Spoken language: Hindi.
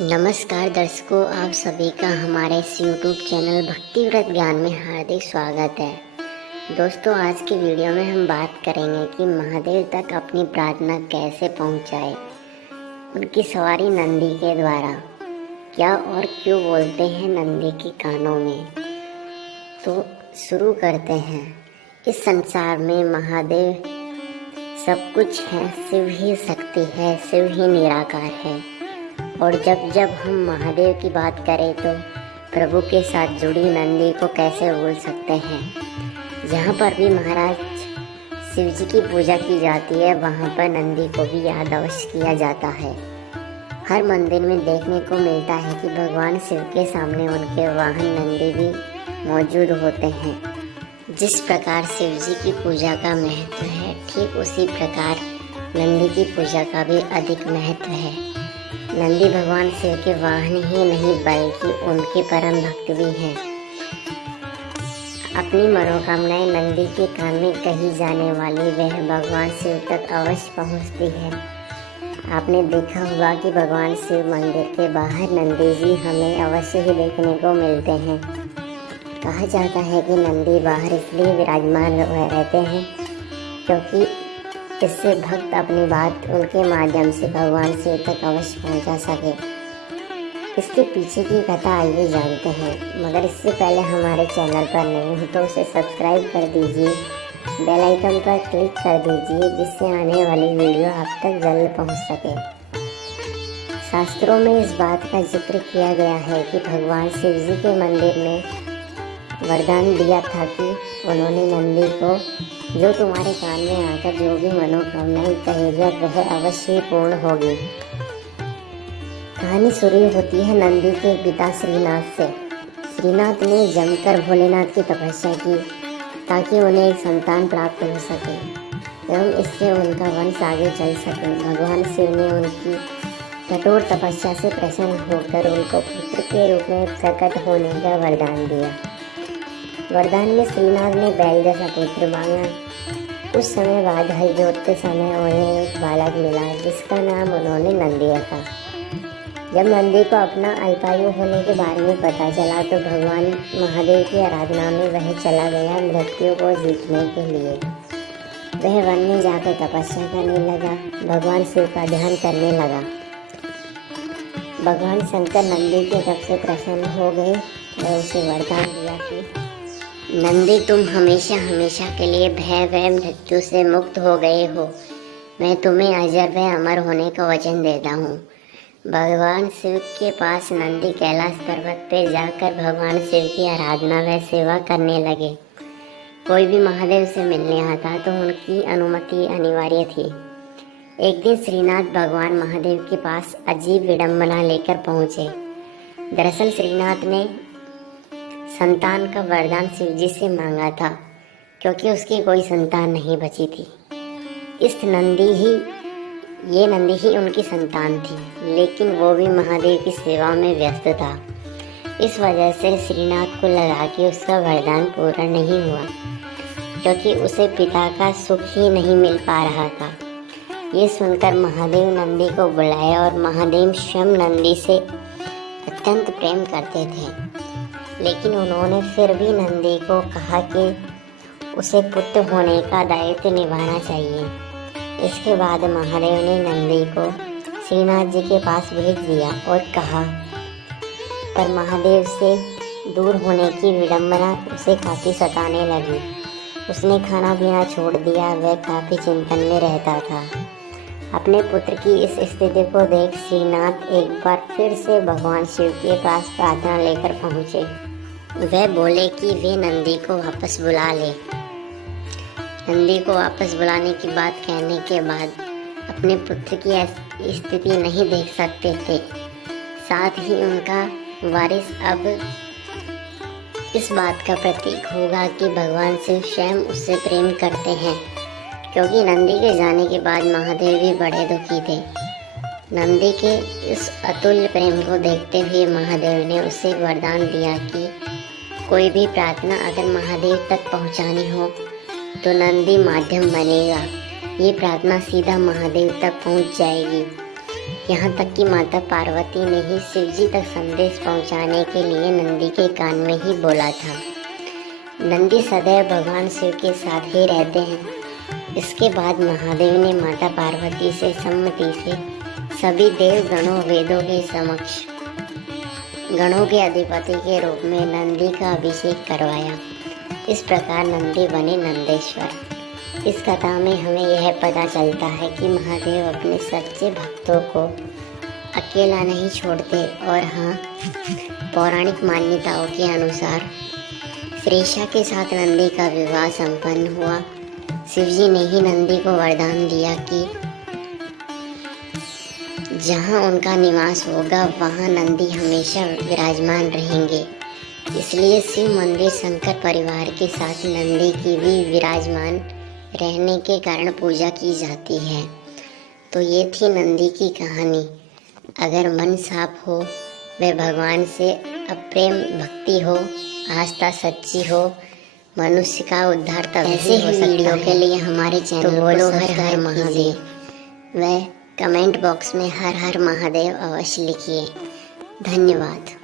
नमस्कार दर्शकों, आप सभी का हमारे इस YouTube चैनल भक्ति व्रत ज्ञान में हार्दिक स्वागत है। दोस्तों, आज की वीडियो में हम बात करेंगे कि महादेव तक अपनी प्रार्थना कैसे पहुंचाए। उनकी सवारी नंदी के द्वारा क्या और क्यों बोलते हैं नंदी के कानों में। तो शुरू करते हैं। इस संसार में महादेव सब कुछ है, शिव ही शक्ति है, शिव ही निराकार है। और जब हम महादेव की बात करें तो प्रभु के साथ जुड़ी नंदी को कैसे भूल सकते हैं। जहाँ पर भी महाराज शिव जी की पूजा की जाती है, वहाँ पर नंदी को भी याद अवश्य किया जाता है। हर मंदिर में देखने को मिलता है कि भगवान शिव के सामने उनके वाहन नंदी भी मौजूद होते हैं। जिस प्रकार शिव जी की पूजा का महत्व है, ठीक उसी प्रकार नंदी की पूजा का भी अधिक महत्व है। नंदी भगवान शिव के वाहन ही नहीं बल्कि उनके परम भक्त भी हैं। अपनी मनोकामनाएं नंदी के कान में कही जाने वाली वह भगवान शिव तक अवश्य पहुंचती है। आपने देखा होगा कि भगवान शिव मंदिर के बाहर नंदी जी हमें अवश्य ही देखने को मिलते हैं। कहा जाता है कि नंदी बाहर इसलिए विराजमान रहते हैं क्योंकि इससे भक्त अपनी बात उनके माध्यम से भगवान शिव तक अवश्य पहुंचा सके। इसके पीछे की कथा आइए जानते हैं, मगर इससे पहले हमारे चैनल पर नए हो तो उसे सब्सक्राइब कर दीजिए, बेल आइकन पर क्लिक कर दीजिए जिससे आने वाली वीडियो आप तक जल्द पहुंच सके। शास्त्रों में इस बात का जिक्र किया गया है कि भगवान शिव जी के मंदिर में वरदान दिया था कि उन्होंने नंदी को जो तुम्हारे कान में आकर जो भी मनोकामनाएं कहेगा वह अवश्य ही पूर्ण होगी। कहानी शुरू होती है नंदी के पिता श्रीनाथ से। श्रीनाथ ने जमकर भोलेनाथ की तपस्या की ताकि उन्हें एक संतान प्राप्त हो सके एवं इससे उनका वंश आगे चल सके। भगवान शिव ने उनकी कठोर तपस्या से प्रसन्न होकर उनको पुत्र के रूप में प्रकट होने का वरदान दिया। वरदान में श्रीनाथ ने बैल जैसा पुत्र मांगा। कुछ समय बाद हल जोतते समय उन्हें एक बालक मिला जिसका नाम उन्होंने नंदी रखा। जब नंदी को अपना अल्पायु होने के बारे में पता चला तो भगवान महादेव की आराधना में वह चला गया मृत्यु को जीतने के लिए। वह वन में जाकर तपस्या करने लगा, भगवान शिव का ध्यान करने लगा। भगवान शंकर नंदी के तप से प्रसन्न हो गए और उसे वरदान दिया कि नंदी, तुम हमेशा हमेशा के लिए भय व मृत्यु से मुक्त हो गए हो। मैं तुम्हें अजर व अमर होने का वचन देता हूँ। भगवान शिव के पास नंदी कैलाश पर्वत पर जाकर भगवान शिव की आराधना व सेवा करने लगे। कोई भी महादेव से मिलने आता तो उनकी अनुमति अनिवार्य थी। एक दिन श्रीनाथ भगवान महादेव के पास अजीब विडंबना लेकर पहुँचे। दरअसल श्रीनाथ ने संतान का वरदान शिव जी से मांगा था क्योंकि उसकी कोई संतान नहीं बची थी। ये नंदी ही उनकी संतान थी, लेकिन वो भी महादेव की सेवा में व्यस्त था। इस वजह से श्रीनाथ को लगा कि उसका वरदान पूरा नहीं हुआ क्योंकि उसे पिता का सुख ही नहीं मिल पा रहा था। ये सुनकर महादेव नंदी को बुलाए और महादेव स्वयं नंदी से अत्यंत प्रेम करते थे, लेकिन उन्होंने फिर भी नंदी को कहा कि उसे पुत्र होने का दायित्व निभाना चाहिए। इसके बाद महादेव ने नंदी को श्रीनाथ जी के पास भेज दिया और कहा, पर महादेव से दूर होने की विडंबना उसे काफ़ी सताने लगी। उसने खाना पीना छोड़ दिया, वह काफ़ी चिंतन में रहता था। अपने पुत्र की इस स्थिति को देख श्रीनाथ एक बार फिर से भगवान शिव के पास प्रार्थना लेकर पहुँचे। वह बोले कि वे नंदी को वापस बुला ले। नंदी को वापस बुलाने की बात कहने के बाद अपने पुत्र की स्थिति नहीं देख सकते थे। साथ ही उनका वारिस अब इस बात का प्रतीक होगा कि भगवान शिव स्वयं उससे प्रेम करते हैं, क्योंकि नंदी के जाने के बाद महादेव भी बड़े दुखी थे। नंदी के इस अतुल्य प्रेम को देखते हुए महादेव ने उसे वरदान दिया कि कोई भी प्रार्थना अगर महादेव तक पहुंचानी हो तो नंदी माध्यम बनेगा। ये प्रार्थना सीधा महादेव तक पहुंच जाएगी। यहाँ तक कि माता पार्वती ने ही शिवजी तक संदेश पहुँचाने के लिए नंदी के कान में ही बोला था। नंदी सदैव भगवान शिव के साथ ही रहते हैं। इसके बाद महादेव ने माता पार्वती से सम्मति से सभी देव गणों वेदों के समक्ष गणों के अधिपति के रूप में नंदी का अभिषेक करवाया। इस प्रकार नंदी बने नंदेश्वर। इस कथा में हमें यह पता चलता है कि महादेव अपने सच्चे भक्तों को अकेला नहीं छोड़ते। और हाँ, पौराणिक मान्यताओं के अनुसार श्रेषा के साथ नंदी का विवाह संपन्न हुआ। शिवजी ने ही नंदी को वरदान दिया कि जहाँ उनका निवास होगा वहाँ नंदी हमेशा विराजमान रहेंगे। इसलिए शिव मंदिर शंकर परिवार के साथ नंदी की भी विराजमान रहने के कारण पूजा की जाती है। तो ये थी नंदी की कहानी। अगर मन साफ हो, व भगवान से अप्रेम भक्ति हो, आस्था सच्ची हो, मनुष्य का उद्धार तब ऐसे ही वीडियो के लिए हमारे चैनल को बोलो हर हर महादेव। व कमेंट बॉक्स में हर हर महादेव अवश्य लिखिए। धन्यवाद।